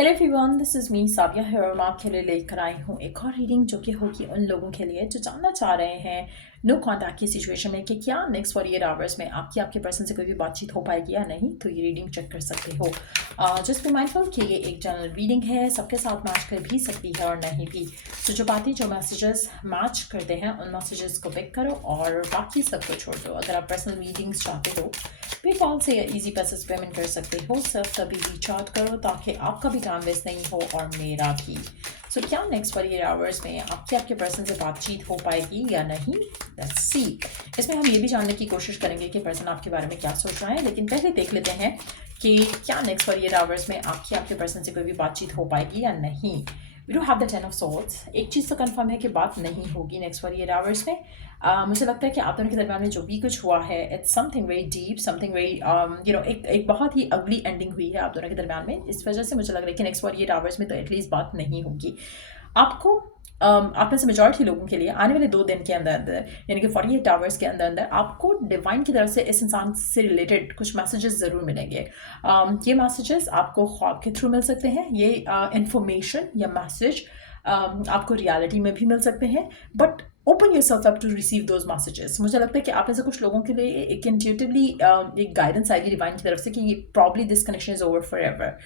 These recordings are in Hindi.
Hello everyone, this is me Sabiya है और मैं आपके लिए लेकर आई हूँ एक और रीडिंग जो कि होगी उन लोगों के लिए जो जानना चाह रहे हैं नो कॉन्टैक्ट की सिचुएशन में कि क्या नेक्स्ट 48 आवर्स में आपके पर्सन से कोई भी बातचीत हो पाएगी या नहीं। तो ये रीडिंग चेक कर सकते हो। जस्ट बी माइंडफुल कि ये एक जनरल रीडिंग है, सबके साथ मैच कर भी सकती है और नहीं भी। तो जो बातें जो मैसेजेस मैच करते हैं उन मैसेजेस को पिक करो और बाकी सबको छोड़ दो। अगर आप पर्सनल रीडिंग्स चाहते हो पेपॉल से या इजी पैसेज पेमेंट कर सकते हो। सिर्फ तभी रीच आउट करो ताकि आपका भी टाइम वेस्ट नहीं हो और मेरा भी। सो क्या नेक्स्ट 48 आवर्स में आपके पर्सन से बातचीत हो पाएगी या नहीं, लेट्स सी। इसमें हम ये भी जानने की कोशिश करेंगे कि पर्सन आपके बारे में क्या सोच रहा है, लेकिन पहले देख लेते हैं कि क्या नेक्स्ट 48 आवर्स में आपके पर्सन से कोई भी बातचीत हो पाएगी या नहीं। We do have the 10 of swords. एक चीज़ तो कंफर्म है कि बात नहीं होगी नेक्स्ट 48 आवर्स में। मुझे लगता है कि आप दोनों के दरम्यान में जो भी कुछ हुआ है it's something very deep, something very एक बहुत ही अगली एंडिंग हुई है आप दोनों के दरम्यान में। इस वजह से मुझे लग रहा है कि नेक्स्ट 48 आवर्स में तो एटलीस्ट बात नहीं होगी। आपको आप में से मेजॉरिटी लोगों के लिए आने वाले 2 दिन के अंदर अंदर यानी कि 48 आवर्स के अंदर अंदर आपको डिवाइन की तरफ से इस इंसान से रिलेटेड कुछ मैसेजेस ज़रूर मिलेंगे। ये मैसेजेस आपको ख्वाब के थ्रू मिल सकते हैं। ये इंफॉर्मेशन या मैसेज आपको रियलिटी में भी मिल सकते हैं, but open yourself up to receive those messages. मुझे लगता है कि आप में से कुछ लोगों के लिए एक इंट्यूटिवली एक गाइडेंस आएगी डिवाइन की तरफ से कि ये probably this connection is over for ever.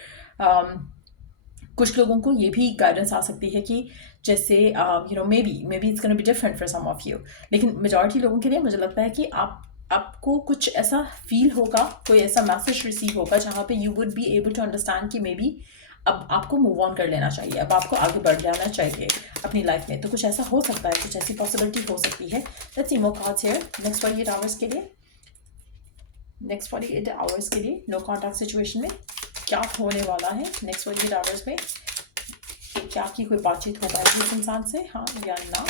कुछ लोगों को ये भी गाइडेंस आ सकती है कि जैसे maybe it's gonna be different for some of you, लेकिन मेजॉरिटी लोगों के लिए मुझे लगता है कि आपको कुछ ऐसा फील होगा, कोई ऐसा मैसेज रिसीव होगा जहाँ पे you would be able to understand कि मे बी अब आपको मूव ऑन कर लेना चाहिए, अब आपको आगे बढ़ जाना चाहिए अपनी लाइफ में। तो कुछ ऐसा हो सकता है, कुछ ऐसी पॉसिबिलिटी हो सकती है। Let's see more cards here next 48 hours के लिए। नेक्स्ट 48 आवर्स के लिए नो कॉन्टैक्ट सिचुएशन में क्या होने वाला है नेक्स्ट 48 आवर्स में। क्या की कोई बातचीत हो पाएगी इस इंसान से, हाँ या ना।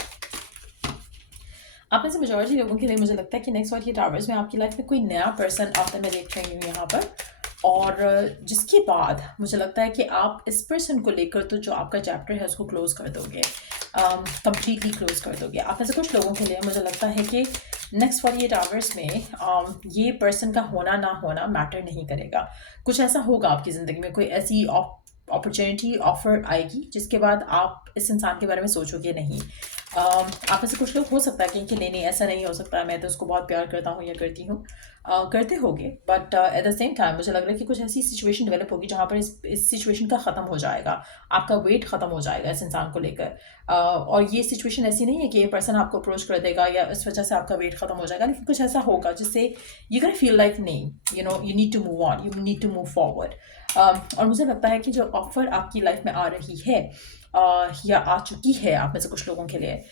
आप में से मेजॉरिटी लोगों के लिए मुझे लगता है कि नेक्स्ट 48 आवर्स में आपकी लाइफ में कोई नया पर्सन आता मैं देख रही हूँ यहाँ पर, और जिसके बाद मुझे लगता है कि आप इस पर्सन को लेकर तो जो आपका चैप्टर है उसको क्लोज कर दोगे, कंप्लीटली क्लोज कर दोगे। आप में से कुछ लोगों के लिए मुझे लगता है कि नेक्स्ट 48 आवर्स में ये पर्सन का होना ना होना मैटर नहीं करेगा। कुछ ऐसा होगा आपकी ज़िंदगी में, कोई ऐसी अपॉर्चुनिटी ऑफर आएगी जिसके बाद आप इस इंसान के बारे में सोचोगे नहीं। आप में से कुछ लोग हो सकता है कि नहीं ऐसा नहीं हो सकता, मैं तो उसको बहुत प्यार करता हूँ या करती हूँ, करते होगे, but at the same time मुझे लग रहा है कि कुछ ऐसी सिचुएशन डेवलप होगी जहाँ पर इस सिचुएशन का ख़त्म हो जाएगा, आपका वेट ख़त्म हो जाएगा इस इंसान को लेकर। और ये सिचुएशन ऐसी नहीं है कि ये पर्सन आपको अप्रोच कर देगा या इस वजह से आपका वेट ख़त्म हो जाएगा, लेकिन कुछ ऐसा होगा जिससे यू कैन फील लाइक नहीं, you need to move on, you need to move forward. और मुझे लगता है कि जो ऑफ़र आपकी लाइफ में आ रही है या आ चुकी है आप में से कुछ लोगों के लिए,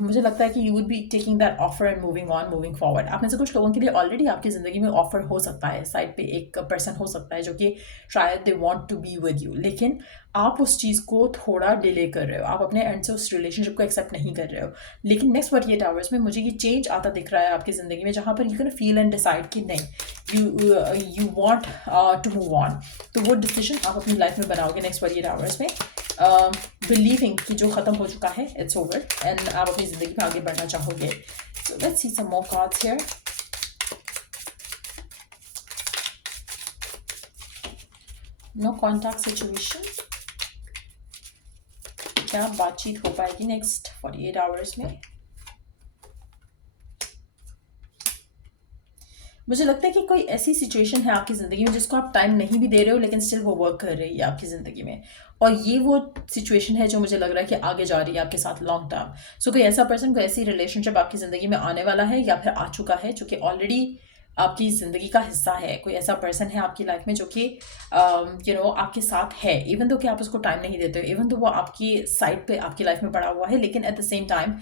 मुझे लगता है कि you would be taking that offer and moving on, moving forward. आप में से कुछ लोगों के लिए ऑलरेडी आपकी ज़िंदगी में ऑफर हो सकता है, साइड पे एक पर्सन हो सकता है जो कि शायद they want to be with you, लेकिन आप उस चीज़ को थोड़ा डिले कर रहे हो, आप अपने एंड से उस रिलेशनशिप को एक्सेप्ट नहीं कर रहे हो। लेकिन नेक्स्ट 48 आवर्स में मुझे ये चेंज आता दिख रहा है आपकी ज़िंदगी में जहाँ पर you can feel and decide कि नहीं, you want to move on. तो वो डिसीजन आप अपनी लाइफ में बनाओगे नेक्स्ट 48 आवर्स में, बिलीविंग कि जो ख़त्म हो चुका है इट्स ओवर एंड आप अपनी ज़िंदगी में आगे बढ़ना चाहोगे। So let's see some more cards here. No contact situation, क्या बातचीत हो पाएगी नेक्स्ट 48 आवर्स में। मुझे लगता है कि कोई ऐसी सिचुएशन है आपकी ज़िंदगी में जिसको आप टाइम नहीं भी दे रहे हो लेकिन स्टिल वो वर्क कर रही है आपकी ज़िंदगी में, और ये वो सिचुएशन है जो मुझे लग रहा है कि आगे जा रही है आपके साथ लॉन्ग टर्म। सो कोई ऐसा पर्सन, कोई ऐसी रिलेशनशिप आपकी ज़िंदगी में आने वाला है या फिर आ चुका है जो कि ऑलरेडी आपकी ज़िंदगी का हिस्सा है। कोई ऐसा पर्सन है आपकी लाइफ में जो कि आपके साथ है, इवन दो कि आप उसको टाइम नहीं देते हो, इवन दो वो आपकी साइड पे आपकी लाइफ में पड़ा हुआ है, लेकिन एट द सेम टाइम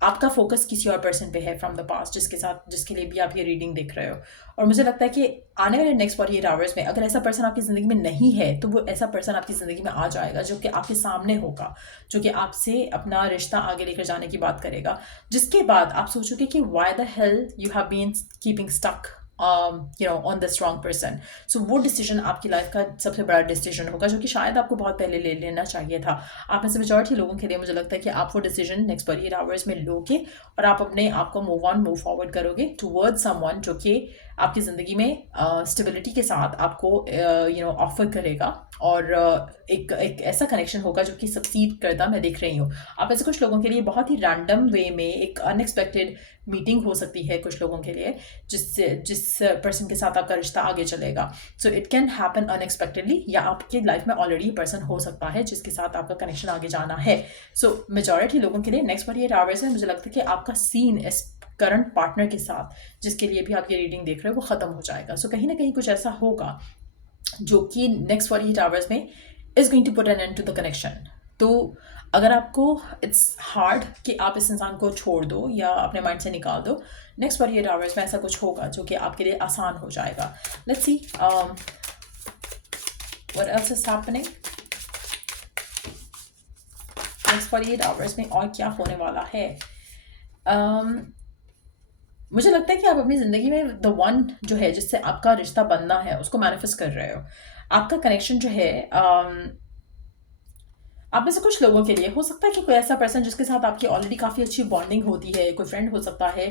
आपका फोकस किसी और पर्सन पे है फ्रॉम द पास्ट जिसके लिए भी आप ये रीडिंग देख रहे हो। और मुझे लगता है कि आने वाले नेक्स्ट 48 आवर्स में अगर ऐसा पर्सन आपकी ज़िंदगी में नहीं है तो वो ऐसा पर्सन आपकी ज़िंदगी में आ जाएगा जो कि आपके सामने होगा, जो कि आपसे अपना रिश्ता आगे लेकर जाने की बात करेगा, जिसके बाद आप सोचोगे कि why the hell you have been keeping stuck on the strong person. So वो डिसीजन आपकी लाइफ का सबसे बड़ा डिसीजन होगा जो कि शायद आपको बहुत पहले ले लेना चाहिए था। आप में से मेजॉरिटी लोगों के लिए मुझे लगता है कि आप वो डिसीजन नेक्स्ट 48 आवर्स में लोगे और आप अपने आप को मूव ऑन, मूव फॉरवर्ड करोगे टूवर्ड्स समवन जो कि आपकी ज़िंदगी में स्टेबिलिटी के साथ आपको ऑफर करेगा, और एक ऐसा कनेक्शन होगा जो कि सक्सीड करता मैं देख रही हूँ। आप ऐसे कुछ लोगों के लिए बहुत ही रैंडम वे में एक अनएक्सपेक्टेड मीटिंग हो सकती है कुछ लोगों के लिए, जिस पर्सन के साथ आपका रिश्ता आगे चलेगा। So it can happen unexpectedly, या आपके लाइफ में ऑलरेडी पर्सन हो सकता है जिसके साथ आपका कनेक्शन आगे जाना है। सो मेजॉरिटी लोगों के लिए नेक्स्ट 48 आवर्स में मुझे लगता है कि आपका सीन इस करंट पार्टनर के साथ, जिसके लिए भी आप ये रीडिंग देख रहे हो, वो ख़त्म हो जाएगा। सो कहीं ना कहीं कुछ ऐसा होगा जो कि नेक्स्ट 48 आवर्स में is going to put an end to the connection. तो अगर आपको इट्स हार्ड कि आप इस इंसान को छोड़ दो या अपने माइंड से निकाल दो, नेक्स्ट 48 आवर्स में ऐसा कुछ होगा जो कि आपके लिए आसान हो जाएगा। Let's see what else is happening next 48 hours में, और क्या होने वाला है। मुझे लगता है कि आप अपनी ज़िंदगी में द वन जो है जिससे आपका रिश्ता बनना है उसको मैनिफेस्ट कर रहे हो। आपका कनेक्शन जो है आप में से कुछ लोगों के लिए हो सकता है कि कोई ऐसा पर्सन जिसके साथ आपकी ऑलरेडी काफ़ी अच्छी बॉन्डिंग होती है, कोई फ्रेंड हो सकता है,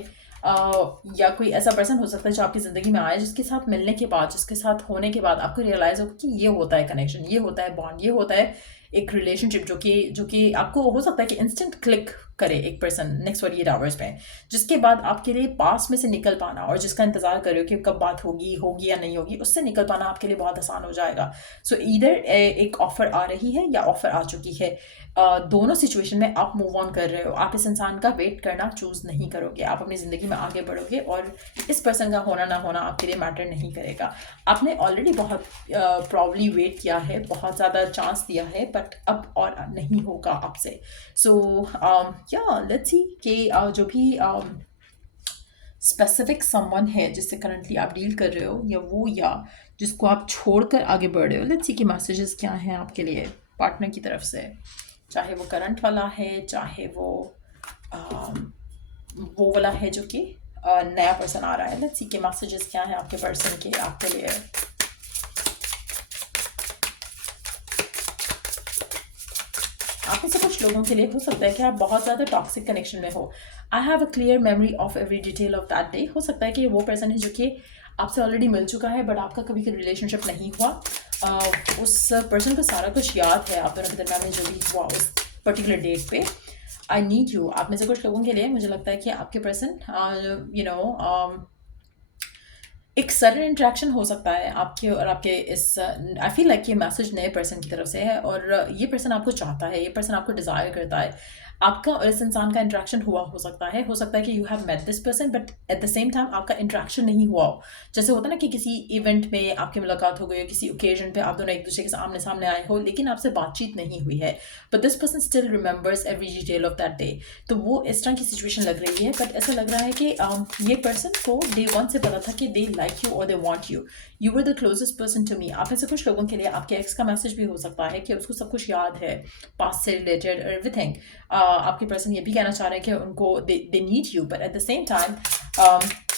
या कोई ऐसा पर्सन हो सकता है जो आपकी ज़िंदगी में आए, जिसके साथ मिलने के बाद, जिसके साथ होने के बाद आपको रियलाइज़ हो कि ये होता है कनेक्शन, ये होता है बॉन्ड, ये होता है एक रिलेशनशिप जो कि आपको हो सकता है कि इंस्टेंट क्लिक करे एक पर्सन नेक्स्ट 48 आवर्स में, जिसके बाद आपके लिए पास में से निकल पाना, और जिसका इंतजार कर रहे हो कि कब बात होगी या नहीं होगी, उससे निकल पाना आपके लिए बहुत आसान हो जाएगा। सो ईदर एक ऑफर आ रही है या ऑफर आ चुकी है, दोनों सिचुएशन में आप मूव ऑन कर रहे हो। आप इस इंसान का वेट करना चूज नहीं करोगे, आप अपनी ज़िंदगी में आगे बढ़ोगे, और इस पर्सन का होना ना होना आपके लिए मैटर नहीं करेगा। आपने ऑलरेडी बहुत प्रॉब्ली वेट किया है, बहुत ज़्यादा चांस दिया है, बट अब और नहीं होगा आपसे। सो या लेट्स सी कि जो भी स्पेसिफिक समवन है जिससे करंटली आप डील कर रहे हो, या जिसको आप छोड़कर आगे बढ़ रहे हो, लेट्स सी कि मैसेजेस क्या हैं आपके लिए पार्टनर की तरफ से, चाहे वो करंट वाला है, चाहे वो वाला है जो कि नया पर्सन आ रहा है। लेट्स सी कि मैसेजेस क्या हैं आपके पर्सन के आपके लिए। आप में से कुछ लोगों के लिए हो सकता है कि आप बहुत ज़्यादा टॉक्सिक कनेक्शन में हो। I have a clear memory of every detail of that day. हो सकता है कि वो पर्सन है जो कि आपसे ऑलरेडी मिल चुका है, बट आपका कभी रिलेशनशिप नहीं हुआ। उस पर्सन को सारा कुछ याद है आप दोनों के दरम्यान में जो भी हुआ उस पर्टिकुलर डेट पे। आई नीड यू, आप में से कुछ लोगों के लिए मुझे लगता है कि आपके पर्सन एक सडन इंटरेक्शन हो सकता है आपके और आपके इस आई फील लाइक ये मैसेज नए पर्सन की तरफ से है, और ये पर्सन आपको चाहता है, ये पर्सन आपको डिज़ायर करता है। आपका और इस इंसान का इंटरेक्शन हुआ हो सकता है कि you have met this person, but at the same time आपका इंटरेक्शन नहीं हुआ हो। जैसे होता है ना कि किसी इवेंट में आपकी मुलाकात हो गई हो, किसी ओकेजन पे आप दोनों एक दूसरे के सामने सामने आए हो, लेकिन आपसे बातचीत नहीं हुई है, but this person still remembers every detail of that day. तो वो इस तरह की सिचुएशन लग रही है, बट ऐसा लग रहा है कि ये पर्सन को डे वन से पता था कि दे लाइक यू और they want you, you were the closest person to me. आप में से कुछ लोगों के लिए आपके एक्स का मैसेज भी हो सकता है कि उसको सब कुछ याद है, पास्ट से रिलेटेड एवरीथिंग। आपके पर्सन ये भी कहना चाह रहे हैं कि उनको they need you, but at the same time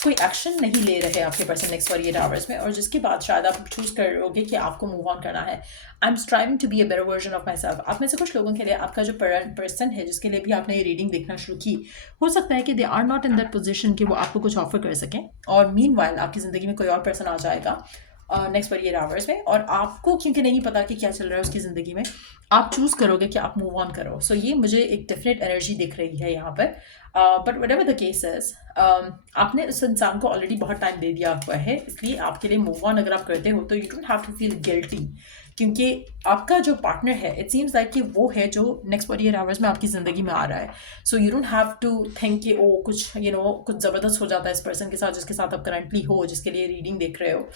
कोई एक्शन नहीं ले रहे आपके पर्सन नेक्स्ट 48 आवर्स में, और जिसके बाद शायद आप चूज करोगे कि आपको मूव ऑन करना है। I am striving to be a better version of myself. आप में से कुछ लोगों के लिए आपका जो पर्सन है जिसके लिए भी आपने ये रीडिंग देखना शुरू की, हो सकता है कि they are not in that position कि वो आपको कुछ ऑफर कर सकें, और मीनवाइल आपकी ज़िंदगी में कोई और पर्सन आ जाएगा नेक्स्ट 48 आवर्स में, और आपको क्योंकि नहीं पता कि क्या चल रहा है उसकी ज़िंदगी में, आप चूज़ करोगे कि आप मूव ऑन करो। सो ये मुझे एक डेफिनेट एनर्जी दिख रही है यहाँ पर। But whatever the case is, आपने उस इंसान को ऑलरेडी बहुत टाइम दे दिया हुआ है, इसलिए आपके लिए मूव ऑन अगर आप करते हो तो you don't have to feel guilty, क्योंकि आपका जो पार्टनर है इट सीम्स लाइक कि वो है जो नेक्स्ट 48 आवर्स में आपकी ज़िंदगी में आ रहा है। So you don't have to think कि ओ कुछ कुछ ज़बरदस्त हो जाता है इस पर्सन के साथ जिसके साथ आप करंटली हो, जिसके लिए रीडिंग देख रहे हो।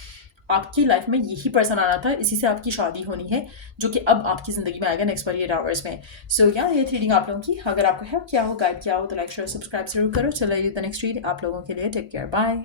आपकी लाइफ में यही पर्सन आना था, इसी से आपकी शादी होनी है, जो कि अब आपकी ज़िंदगी में आएगा नेक्स्ट 48 आवर्स में। सो या ये रीडिंग आप लोगों की अगर आपको हेल्प किया हो, गाइड किया हो, तो लाइक शेयर सब्सक्राइब जरूर करो। चलो यू द नेक्स्ट रीड आप लोगों के लिए। Take care, bye.